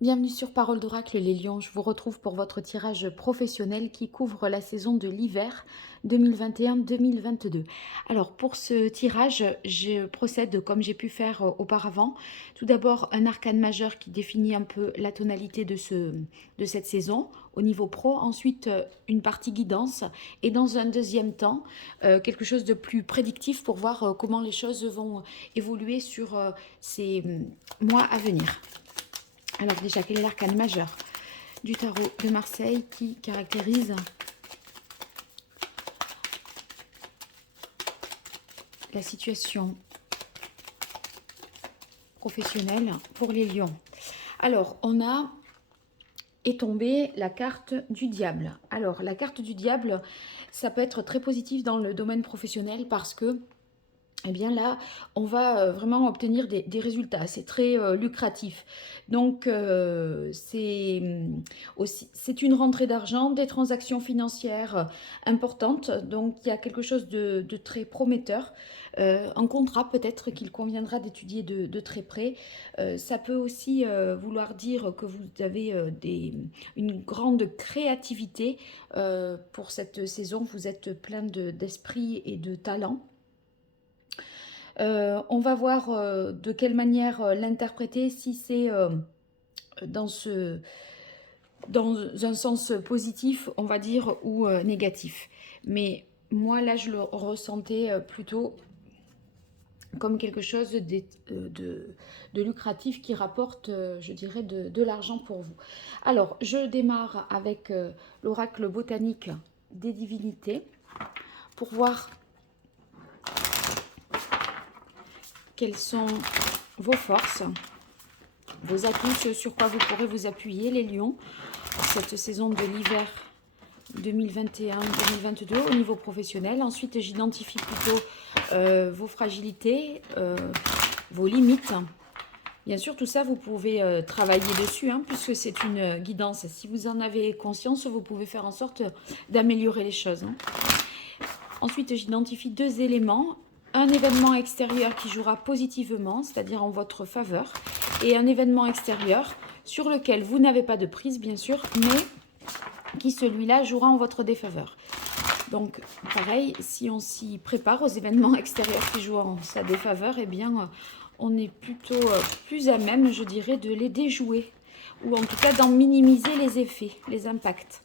Bienvenue sur Parole d'Oracle les lions, je vous retrouve pour votre tirage professionnel qui couvre la saison de l'hiver 2021-2022. Alors pour ce tirage, je procède comme j'ai pu faire auparavant. Tout d'abord un arcane majeur qui définit un peu la tonalité de cette saison au niveau pro. Ensuite une partie guidance et dans un deuxième temps quelque chose de plus prédictif pour voir comment les choses vont évoluer sur ces mois à venir. Alors déjà, quel est l'arcane majeur du tarot de Marseille qui caractérise la situation professionnelle pour les lions? Alors, on a est tombée la carte du diable. Alors, la carte du diable, ça peut être très positif dans le domaine professionnel parce que eh bien là, on va vraiment obtenir des résultats. C'est très lucratif. Donc, c'est une rentrée d'argent, des transactions financières importantes. Donc, il y a quelque chose de très prometteur. Un contrat peut-être qu'il conviendra d'étudier de très près. Ça peut aussi vouloir dire que vous avez une grande créativité pour cette saison. Vous êtes plein d'esprit et de talent. On va voir de quelle manière l'interpréter, si c'est dans, dans un sens positif, on va dire, ou négatif. Mais moi, là, je le ressentais plutôt comme quelque chose de lucratif qui rapporte, je dirais, de l'argent pour vous. Alors, je démarre avec l'oracle botanique des divinités pour voir quelles sont vos forces, vos atouts, ce sur quoi vous pourrez vous appuyer, les lions, cette saison de l'hiver 2021-2022 au niveau professionnel. Ensuite, j'identifie plutôt vos fragilités, vos limites. Bien sûr, tout ça, vous pouvez travailler dessus, hein, puisque c'est une guidance. Si vous en avez conscience, vous pouvez faire en sorte d'améliorer les choses. Hein. Ensuite, j'identifie deux éléments. Un événement extérieur qui jouera positivement, c'est-à-dire en votre faveur, et un événement extérieur sur lequel vous n'avez pas de prise, bien sûr, mais qui, celui-là, jouera en votre défaveur. Donc, pareil, si on s'y prépare aux événements extérieurs qui jouent en sa défaveur, eh bien, on est plutôt plus à même, je dirais, de les déjouer, ou en tout cas d'en minimiser les effets, les impacts.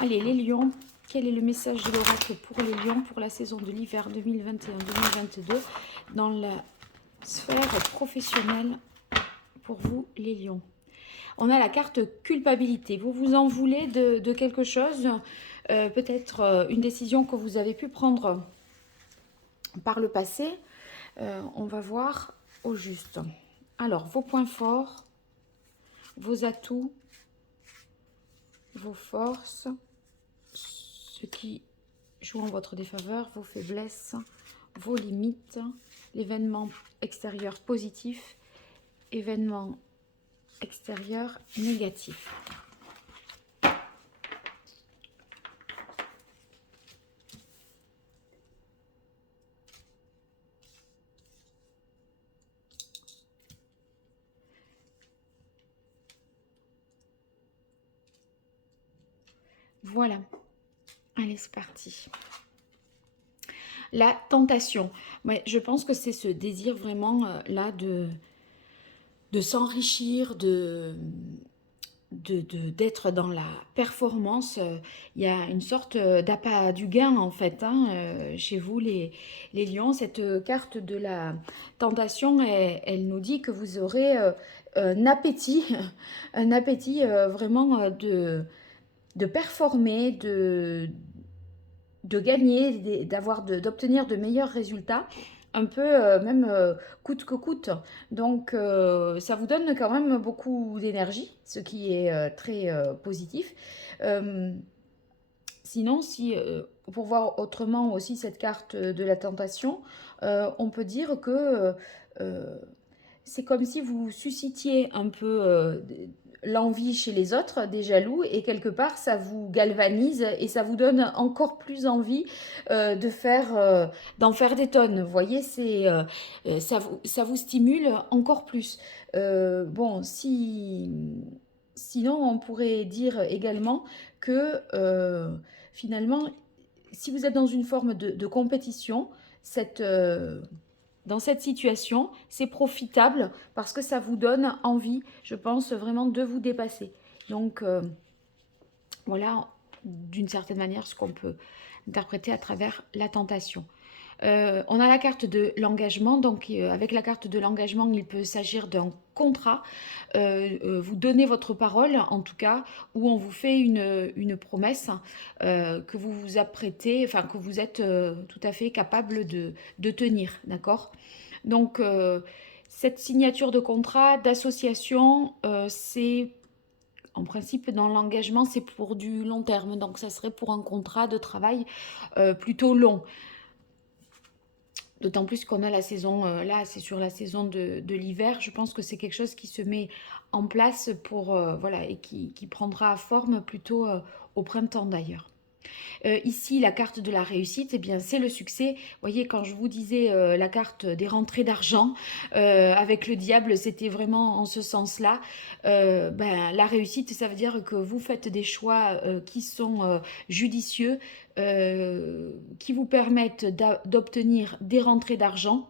Allez, les lions, quel est le message de l'oracle pour les lions pour la saison de l'hiver 2021-2022 dans la sphère professionnelle pour vous, les lions? On a la carte culpabilité. Vous vous en voulez de quelque chose, peut-être une décision que vous avez pu prendre par le passé. On va voir au juste. Alors, vos points forts, vos atouts, vos forces, ce qui joue en votre défaveur, vos faiblesses, vos limites, l'événement extérieur positif, événement extérieur négatif. Voilà. Allez, c'est parti. La tentation. Ouais, je pense que c'est ce désir vraiment là de s'enrichir, d'être dans la performance. Il y a une sorte d'appât du gain en fait hein, chez vous les lions. Cette carte de la tentation, elle nous dit que vous aurez un appétit, un appétit vraiment de performer, de gagner, d'obtenir de meilleurs résultats, un peu même coûte que coûte. Donc ça vous donne quand même beaucoup d'énergie, ce qui est très positif. Euh, Sinon, si pour voir autrement aussi cette carte de la tentation, on peut dire que euh, c'est comme si vous suscitiez un peu l'envie chez les autres, des jaloux, et quelque part, ça vous galvanise et ça vous donne encore plus envie d'en faire des tonnes. Vous voyez, ça vous stimule encore plus. Bon, sinon, on pourrait dire également que finalement, si vous êtes dans une forme de compétition, dans cette situation, c'est profitable parce que ça vous donne envie, je pense, vraiment de vous dépasser. Donc, voilà, d'une certaine manière, ce qu'on peut interpréter à travers la tentation. On a la carte de l'engagement, donc avec la carte de l'engagement, il peut s'agir d'un contrat. Vous donnez votre parole, en tout cas, où on vous fait une promesse que vous vous apprêtez, enfin que vous êtes tout à fait capable de tenir, d'accord? Donc, cette signature de contrat, d'association, c'est en principe dans l'engagement, c'est pour du long terme, donc ça serait pour un contrat de travail plutôt long. D'autant plus qu'on a la saison, là c'est sur la saison de l'hiver, je pense que c'est quelque chose qui se met en place pour, voilà, et qui prendra forme plutôt au printemps d'ailleurs. Ici, la carte de la réussite, eh bien, c'est le succès. Vous voyez, quand je vous disais la carte des rentrées d'argent avec le diable, c'était vraiment en ce sens-là. Ben, la réussite, ça veut dire que vous faites des choix qui sont judicieux, qui vous permettent d'obtenir des rentrées d'argent.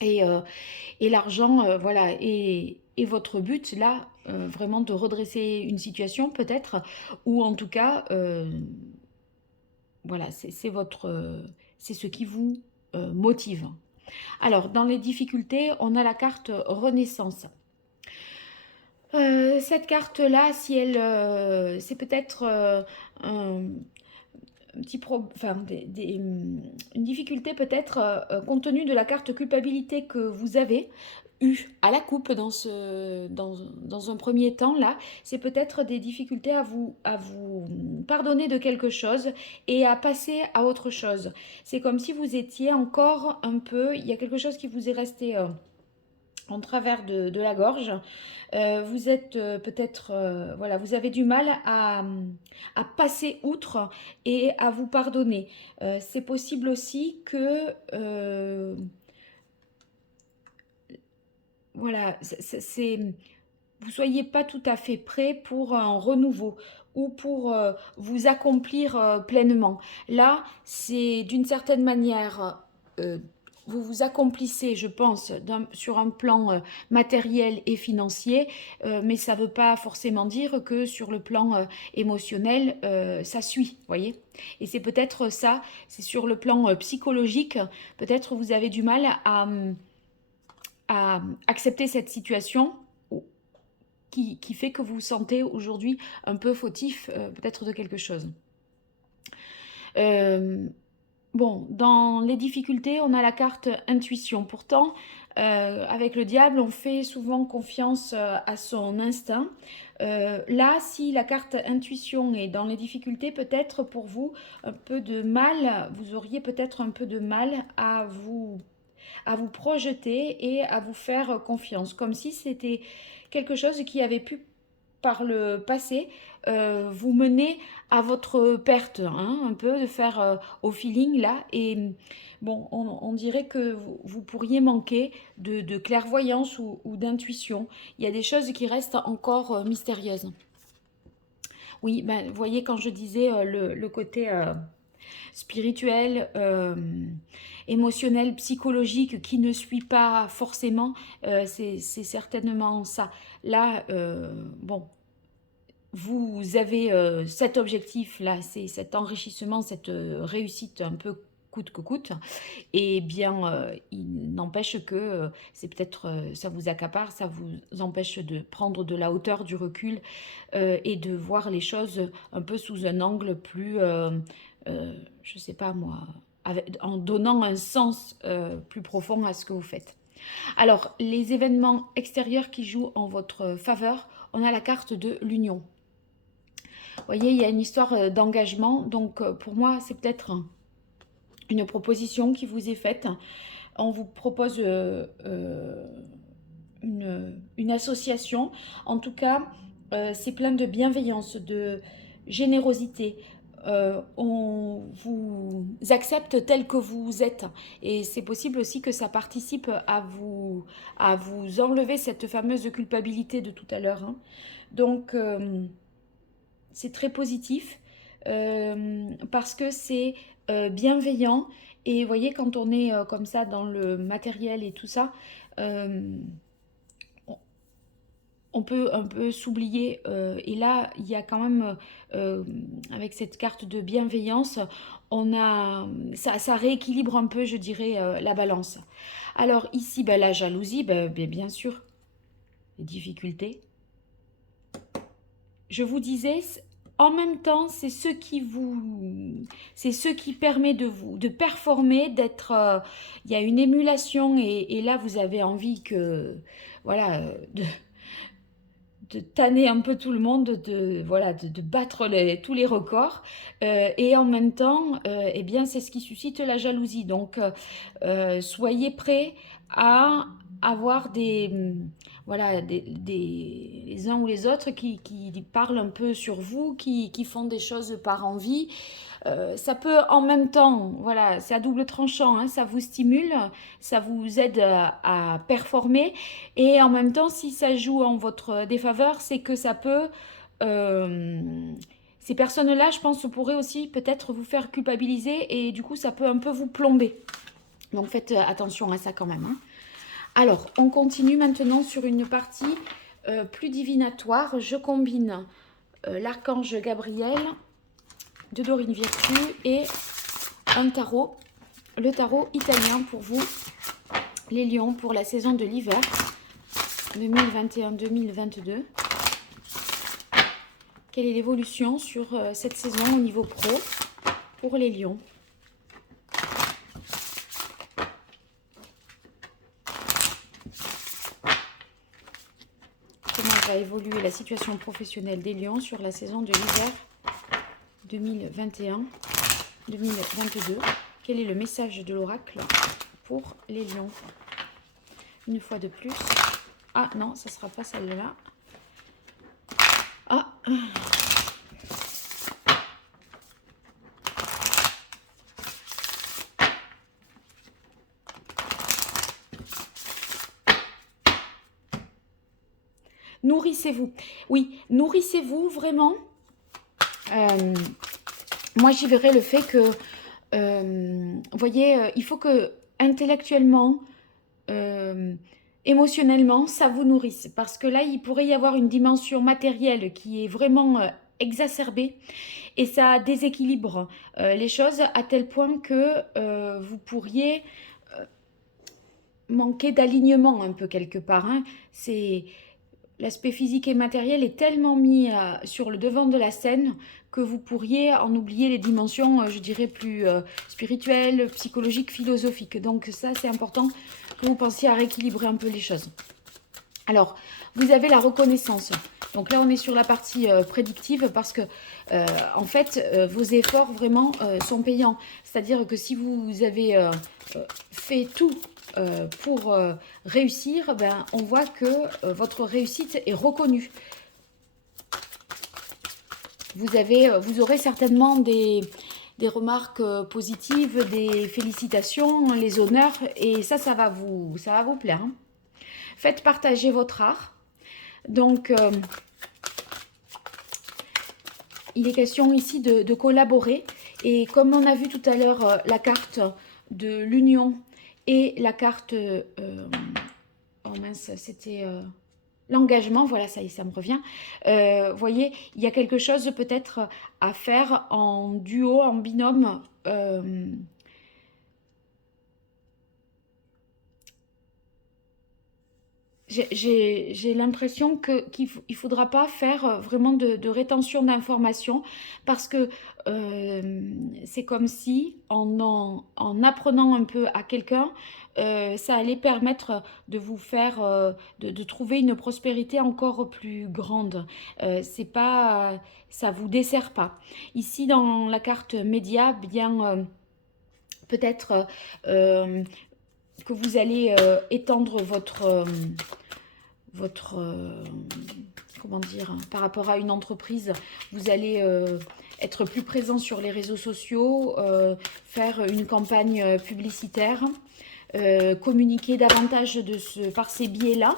Et l'argent, voilà, et votre but, là, vraiment de redresser une situation peut-être, ou en tout cas, voilà, c'est ce qui vous motive. Alors, dans les difficultés, on a la carte Renaissance. Cette carte-là, si elle, c'est peut-être un enfin, une difficulté peut-être compte tenu de la carte culpabilité que vous avez eu à la coupe dans un premier temps là, c'est peut-être des difficultés à vous pardonner de quelque chose et à passer à autre chose. C'est comme si vous étiez encore un peu, il y a quelque chose qui vous est resté en travers de la gorge. Vous êtes peut-être, voilà, vous avez du mal à passer outre et à vous pardonner. C'est possible aussi que, voilà, vous soyez pas tout à fait prêt pour un renouveau ou pour vous accomplir pleinement. Là, c'est d'une certaine manière, vous vous accomplissez, je pense, sur un plan matériel et financier, mais ça ne veut pas forcément dire que sur le plan émotionnel, ça suit, voyez. Et c'est peut-être ça, c'est sur le plan psychologique, peut-être vous avez du mal à accepter cette situation qui fait que vous vous sentez aujourd'hui un peu fautif peut-être de quelque chose. Bon, dans les difficultés, on a la carte intuition. Pourtant, avec le diable, on fait souvent confiance à son instinct. Là, si la carte intuition est dans les difficultés, peut-être pour vous un peu de mal, vous auriez peut-être un peu de mal à vous projeter et à vous faire confiance, comme si c'était quelque chose qui avait pu par le passé vous mener à votre perte, hein, un peu de faire au feeling là. Et bon, on dirait que vous pourriez manquer de clairvoyance ou d'intuition. Il y a des choses qui restent encore mystérieuses. Oui, ben, vous voyez, quand je disais le côté spirituel, émotionnel, psychologique qui ne suit pas forcément, c'est certainement ça. Là, bon, vous avez cet objectif-là, c'est cet enrichissement, cette réussite un peu coûte que coûte, et bien il n'empêche que c'est peut-être ça vous accapare, ça vous empêche de prendre de la hauteur, du recul et de voir les choses un peu sous un angle plus, je sais pas moi, en donnant un sens plus profond à ce que vous faites. Alors, les événements extérieurs qui jouent en votre faveur, on a la carte de l'union. Vous voyez, il y a une histoire d'engagement, donc pour moi, c'est peut-être une proposition qui vous est faite. On vous propose une association. En tout cas, c'est plein de bienveillance, de générosité. On vous accepte tel que vous êtes. Et c'est possible aussi que ça participe à vous enlever cette fameuse culpabilité de tout à l'heure, hein. Donc, c'est très positif parce que c'est bienveillant. Et vous voyez, quand on est comme ça dans le matériel et tout ça, euh, on peut un peu s'oublier. Et là, il y a quand même, avec cette carte de bienveillance, ça rééquilibre un peu, je dirais, la balance. Alors ici, ben, la jalousie, bien sûr, les difficultés. Je vous disais, en même temps, c'est ce qui permet de performer, d'être, il y a une émulation et là, vous avez envie voilà, de tanner un peu tout le monde, voilà, de battre tous les records. Et en même temps, eh bien, c'est ce qui suscite la jalousie. Donc, soyez prêts à avoir voilà, les uns ou les autres qui parlent un peu sur vous, qui font des choses par envie. Ça peut en même temps, voilà, c'est à double tranchant, hein, ça vous stimule, ça vous aide à performer, et en même temps, si ça joue en votre défaveur, c'est que ça peut, ces personnes-là, je pense, pourraient aussi peut-être vous faire culpabiliser, et du coup, ça peut un peu vous plomber. Donc faites attention à ça quand même, hein. Alors, on continue maintenant sur une partie plus divinatoire. Je combine l'archange Gabriel de Dorine Virtue et un tarot, le tarot italien pour vous, les lions, pour la saison de l'hiver 2021-2022. Quelle est l'évolution sur cette saison au niveau pro pour les lions? Comment va évoluer la situation professionnelle des lions sur la saison de l'hiver 2021-2022? Quel est le message de l'oracle pour les lions? Une fois de plus. Ah non, ça ne sera pas celle-là. Ah. Nourrissez-vous. Oui, nourrissez-vous vraiment. Moi, j'y verrais le fait que, vous voyez, il faut que intellectuellement, émotionnellement, ça vous nourrisse. Parce que là, il pourrait y avoir une dimension matérielle qui est vraiment exacerbée et ça déséquilibre les choses à tel point que vous pourriez manquer d'alignement un peu quelque part, hein. C'est l'aspect physique et matériel est tellement mis sur le devant de la scène que vous pourriez en oublier les dimensions, je dirais, plus spirituelles, psychologiques, philosophiques. Donc ça, c'est important que vous pensiez à rééquilibrer un peu les choses. Alors, vous avez la reconnaissance. Donc là, on est sur la partie prédictive parce que, en fait, vos efforts vraiment sont payants. C'est-à-dire que si vous avez fait tout pour réussir, ben, on voit que votre réussite est reconnue. Vous aurez certainement des remarques positives, des félicitations, les honneurs, et ça va vous plaire, hein. Faites partager votre art. Donc, il est question ici de collaborer. Et comme on a vu tout à l'heure la carte de l'union et la carte, oh mince, c'était l'engagement, voilà, ça y est, ça me revient. Vous voyez, il y a quelque chose peut-être à faire en duo, en binôme. J'ai l'impression qu'il ne faudra pas faire vraiment de rétention d'informations parce que c'est comme si en apprenant un peu à quelqu'un, ça allait permettre de vous faire, de trouver une prospérité encore plus grande. C'est pas, ça vous dessert pas. Ici, dans la carte média, bien peut-être que vous allez étendre votre comment dire, par rapport à une entreprise, vous allez être plus présent sur les réseaux sociaux, faire une campagne publicitaire, communiquer davantage par ces biais-là.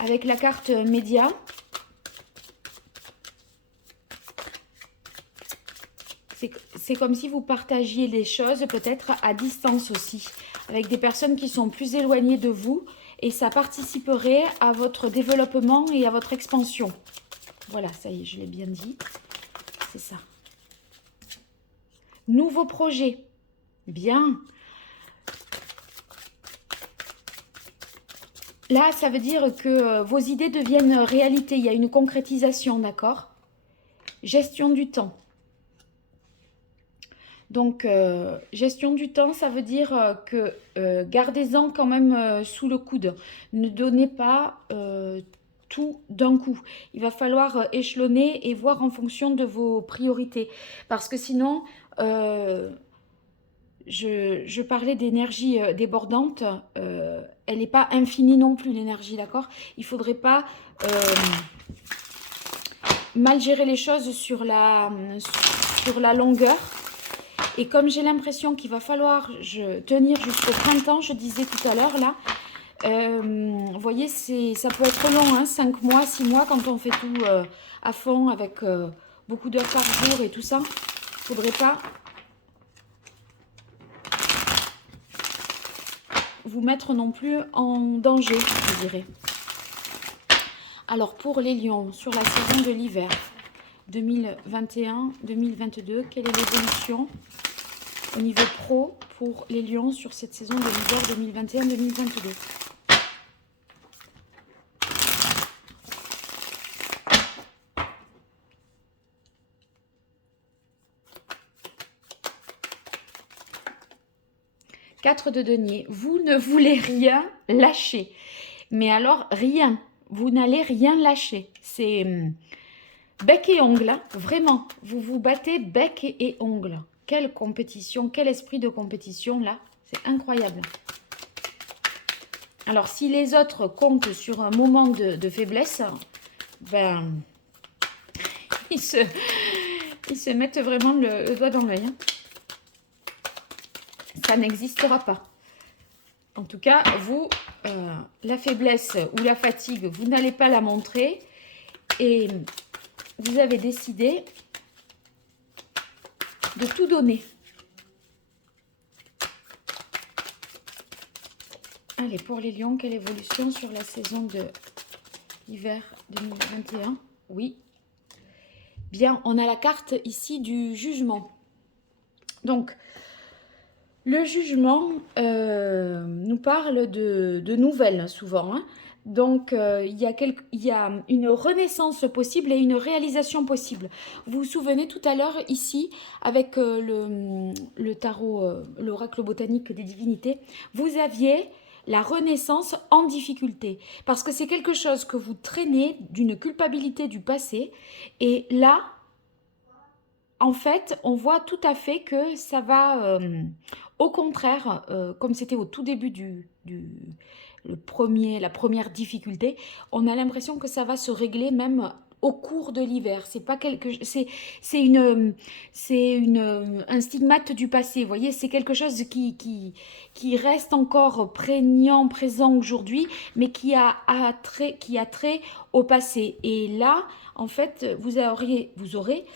Avec la carte média, c'est comme si vous partagiez les choses peut-être à distance aussi, avec des personnes qui sont plus éloignées de vous, et ça participerait à votre développement et à votre expansion. Voilà, ça y est, je l'ai bien dit. C'est ça. Nouveau projet. Bien. Là, ça veut dire que vos idées deviennent réalité. Il y a une concrétisation, d'accord? Gestion du temps. Donc, gestion du temps, ça veut dire que gardez-en quand même sous le coude. Ne donnez pas tout d'un coup. Il va falloir échelonner et voir en fonction de vos priorités. Parce que sinon, je parlais d'énergie débordante. Elle n'est pas infinie non plus, l'énergie, d'accord? Il ne faudrait pas mal gérer les choses sur la longueur. Et comme j'ai l'impression qu'il va falloir tenir jusqu'au printemps, je disais tout à l'heure, là, vous voyez, ça peut être long, hein, 5 mois, 6 mois, quand on fait tout à fond, avec beaucoup d'heures par jour et tout ça. Il ne faudrait pas vous mettre non plus en danger, je dirais. Alors, pour les lions, sur la saison de l'hiver 2021-2022, quelle est l'évolution au niveau pro pour les lions sur cette saison de l'hiver 2021-2022? Quatre de denier. Vous ne voulez rien lâcher. Mais alors, rien. Vous n'allez rien lâcher. C'est bec et ongle, hein, vraiment. Vous vous battez bec et ongle. Quelle compétition, quel esprit de compétition, là. C'est incroyable. Alors, si les autres comptent sur un moment de faiblesse, ben, ils se mettent vraiment le doigt dans l'œil. Hein. Ça n'existera pas. En tout cas, vous, la faiblesse ou la fatigue, vous n'allez pas la montrer. Et vous avez décidé de tout donner. Allez, pour les lions, quelle évolution sur la saison de l'hiver 2021? Oui. Bien, on a la carte ici du jugement. Donc, le jugement nous parle de nouvelles souvent. Hein. Donc, il y a une renaissance possible et une réalisation possible. Vous vous souvenez tout à l'heure ici, avec le tarot, l'oracle botanique des divinités, vous aviez la renaissance en difficulté. Parce que c'est quelque chose que vous traînez d'une culpabilité du passé. Et là, en fait, on voit tout à fait que ça va, au contraire, comme c'était au tout début la première difficulté, on a l'impression que ça va se régler même au cours de l'hiver. C'est pas un stigmate du passé. Vous voyez, c'est quelque chose qui reste encore prégnant, présent aujourd'hui, mais qui a trait au passé. Et là, en fait, vous aurez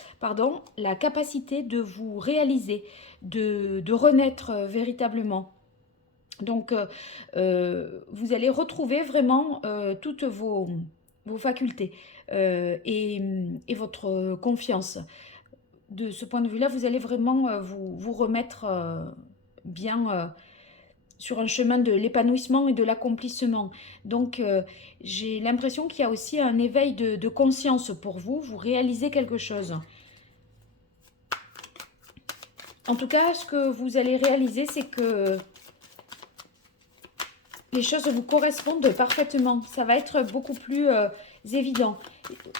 la capacité de vous réaliser, de renaître véritablement. Donc, vous allez retrouver vraiment toutes vos facultés et votre confiance. De ce point de vue-là, vous allez vraiment vous remettre bien sur un chemin de l'épanouissement et de l'accomplissement. Donc, j'ai l'impression qu'il y a aussi un éveil de conscience pour vous. Vous réalisez quelque chose. En tout cas, ce que vous allez réaliser, c'est que les choses vous correspondent parfaitement. Ça va être beaucoup plus évident.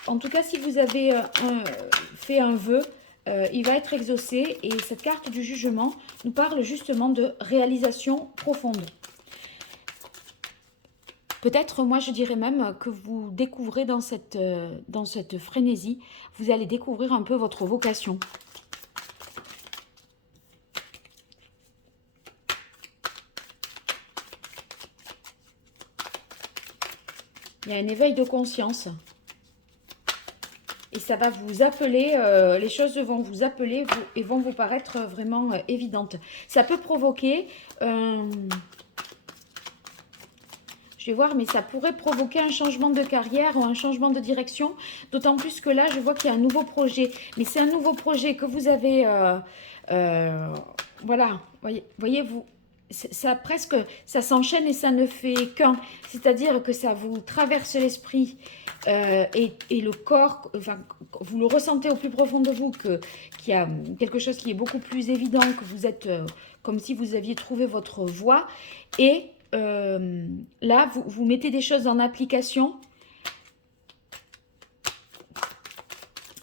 En tout cas, si vous avez fait un vœu, il va être exaucé. Et cette carte du jugement nous parle justement de réalisation profonde. Peut-être, moi, je dirais même que vous découvrez dans cette frénésie, vous allez découvrir un peu votre vocation. Il y a un éveil de conscience. Et ça va vous appeler, les choses vont vous appeler et vont vous paraître vraiment évidentes. Ça peut provoquer, je vais voir, mais ça pourrait provoquer un changement de carrière ou un changement de direction. D'autant plus que là, je vois qu'il y a un nouveau projet. Mais c'est un nouveau projet que vous avez, voilà, voyez vous, ça presque, ça s'enchaîne et ça ne fait qu'un. C'est-à-dire que ça vous traverse l'esprit et le corps, enfin, vous le ressentez au plus profond de vous qu'il y a quelque chose qui est beaucoup plus évident, que vous êtes comme si vous aviez trouvé votre voie. Et là, vous mettez des choses en application,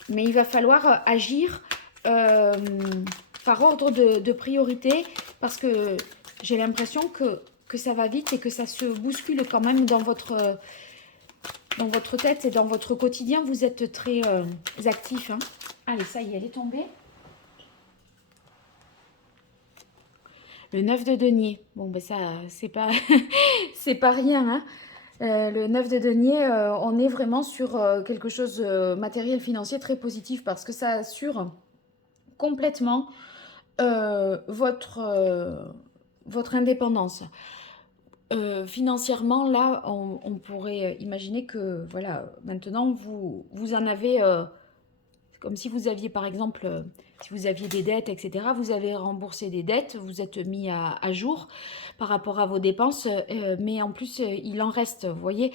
mais il va falloir agir par ordre de priorité, parce que j'ai l'impression que ça va vite et que ça se bouscule quand même dans votre tête et dans votre quotidien. Vous êtes très actif. Hein. Allez, ça y est, elle est tombée. Le 9 de denier. Bon, ben ça, c'est pas, c'est pas rien. Hein. Le 9 de denier, on est vraiment sur quelque chose matériel, financier très positif, parce que ça assure complètement votre indépendance. Financièrement, là, on pourrait imaginer que, voilà, maintenant, vous en avez, comme si vous aviez, par exemple, si vous aviez des dettes, etc., vous avez remboursé des dettes, vous êtes mis à jour par rapport à vos dépenses, mais en plus, il en reste, vous voyez,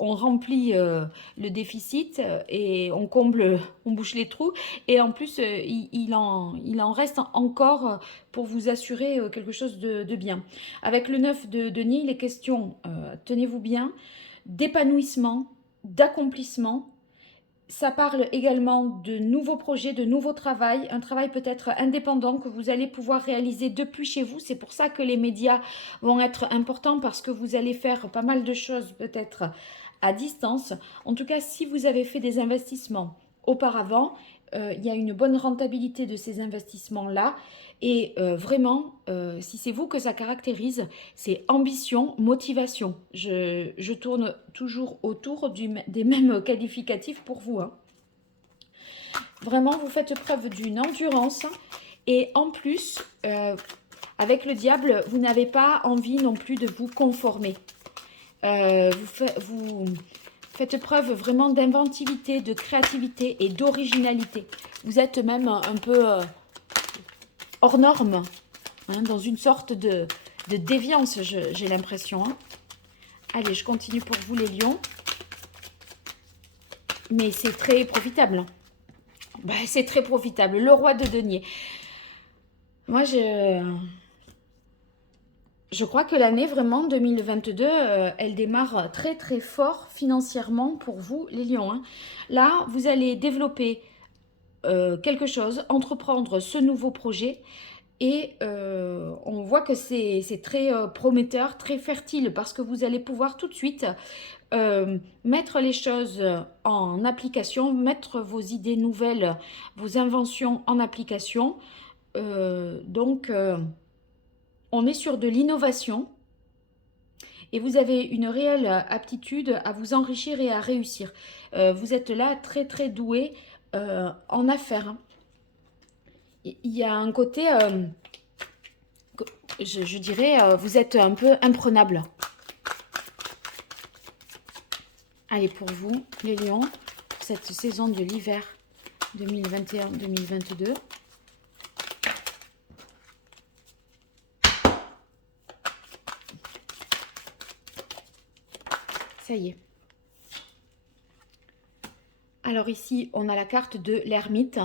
on remplit le déficit et on comble, on bouche les trous, et en plus, il en reste encore pour vous assurer quelque chose de bien. Avec le 9 de denier, il est question, tenez-vous bien, d'épanouissement, d'accomplissement. Ça parle également de nouveaux projets, de nouveaux travail, un travail peut-être indépendant que vous allez pouvoir réaliser depuis chez vous. C'est pour ça que les médias vont être importants, parce que vous allez faire pas mal de choses peut-être à distance. En tout cas, si vous avez fait des investissements auparavant, il y a une bonne rentabilité de ces investissements-là. Et vraiment, si c'est vous que ça caractérise, c'est ambition, motivation. Je tourne toujours autour des mêmes qualificatifs pour vous. Hein. Vraiment, vous faites preuve d'une endurance. Et en plus, avec le diable, vous n'avez pas envie non plus de vous conformer. Vous faites preuve vraiment d'inventivité, de créativité et d'originalité. Vous êtes même un peu hors norme, hein, dans une sorte de déviance, j'ai l'impression. Hein. Allez, je continue pour vous les lions. Mais c'est très profitable. Ben, c'est très profitable. Le roi de denier. Moi, je crois que l'année vraiment 2022, elle démarre très très fort financièrement pour vous les lions. Hein. Là, vous allez développer quelque chose, entreprendre ce nouveau projet. Et on voit que c'est très prometteur, très fertile, parce que vous allez pouvoir tout de suite mettre les choses en application, mettre vos idées nouvelles, vos inventions en application. Donc, on est sur de l'innovation et vous avez une réelle aptitude à vous enrichir et à réussir. Vous êtes là très très doué en affaires. Il y a un côté, je dirais, vous êtes un peu imprenable. Allez, pour vous, les lions, pour cette saison de l'hiver 2021-2022. Ça y est. Alors ici, on a la carte de l'ermite.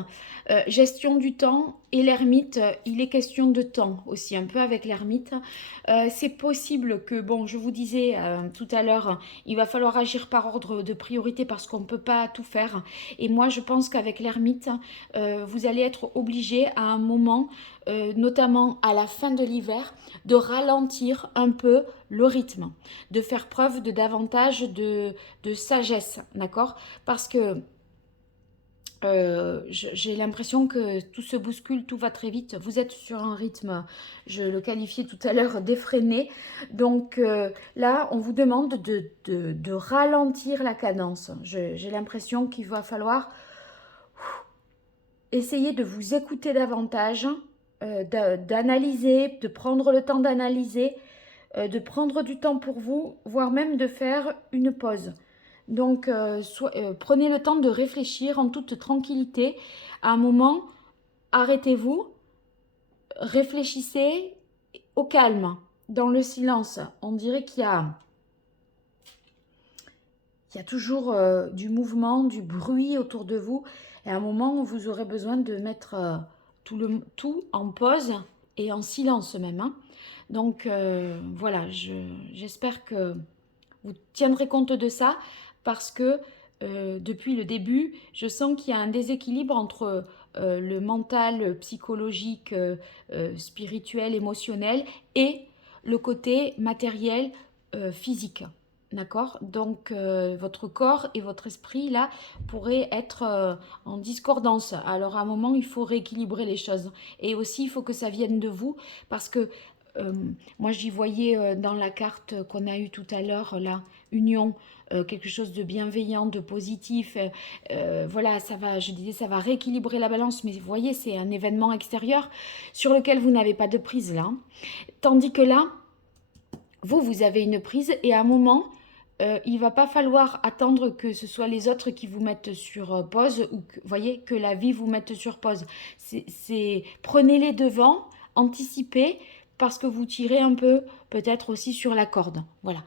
Gestion du temps Et l'ermite, il est question de temps aussi, un peu avec l'ermite. C'est possible que, bon, je vous disais tout à l'heure, il va falloir agir par ordre de priorité parce qu'on ne peut pas tout faire. Et moi, je pense qu'avec l'ermite, vous allez être obligé à un moment, notamment à la fin de l'hiver, de ralentir un peu le rythme, de faire preuve de davantage de sagesse, d'accord? Parce que j'ai l'impression que tout se bouscule, tout va très vite. Vous êtes sur un rythme, je le qualifiais tout à l'heure, d'effréné. Donc là, on vous demande de ralentir la cadence. J'ai l'impression qu'il va falloir essayer de vous écouter davantage, d'analyser, de prendre le temps d'analyser, de prendre du temps pour vous, voire même de faire une pause. Donc, prenez le temps de réfléchir en toute tranquillité. À un moment, arrêtez-vous, réfléchissez au calme, dans le silence. On dirait qu'il y a toujours du mouvement, du bruit autour de vous. Et à un moment, vous aurez besoin de mettre tout en pause et en silence même, hein. Donc, voilà, j'espère que vous tiendrez compte de ça parce que depuis le début, je sens qu'il y a un déséquilibre entre le mental, psychologique, spirituel, émotionnel et le côté matériel, physique. D'accord? Donc, votre corps et votre esprit, là, pourraient être en discordance. Alors, à un moment, il faut rééquilibrer les choses. Et aussi, il faut que ça vienne de vous parce que euh, moi, j'y voyais dans la carte qu'on a eue tout à l'heure, là, union, quelque chose de bienveillant, de positif. Voilà, ça va, je disais, ça va rééquilibrer la balance, mais vous voyez, c'est un événement extérieur sur lequel vous n'avez pas de prise, là. Tandis que là, vous avez une prise et à un moment, il va pas falloir attendre que ce soit les autres qui vous mettent sur pause ou que, voyez, que la vie vous mette sur pause. Prenez les devants, anticipez parce que vous tirez un peu peut-être aussi sur la corde. Voilà.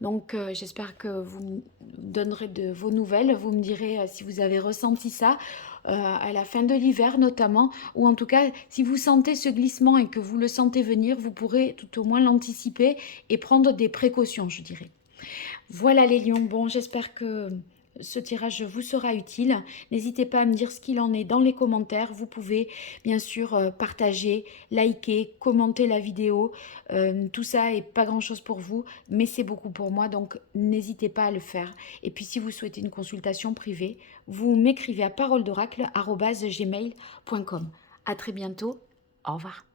Donc j'espère que vous me donnerez de vos nouvelles. Vous me direz si vous avez ressenti ça à la fin de l'hiver notamment, ou en tout cas si vous sentez ce glissement et que vous le sentez venir, vous pourrez tout au moins l'anticiper et prendre des précautions, je dirais. Voilà les lions, bon j'espère que ce tirage vous sera utile. N'hésitez pas à me dire ce qu'il en est dans les commentaires. Vous pouvez bien sûr partager, liker, commenter la vidéo. Tout ça est pas grand chose pour vous, mais c'est beaucoup pour moi, donc n'hésitez pas à le faire. Et puis si vous souhaitez une consultation privée, vous m'écrivez à paroledoracle@gmail.com. À très bientôt, au revoir.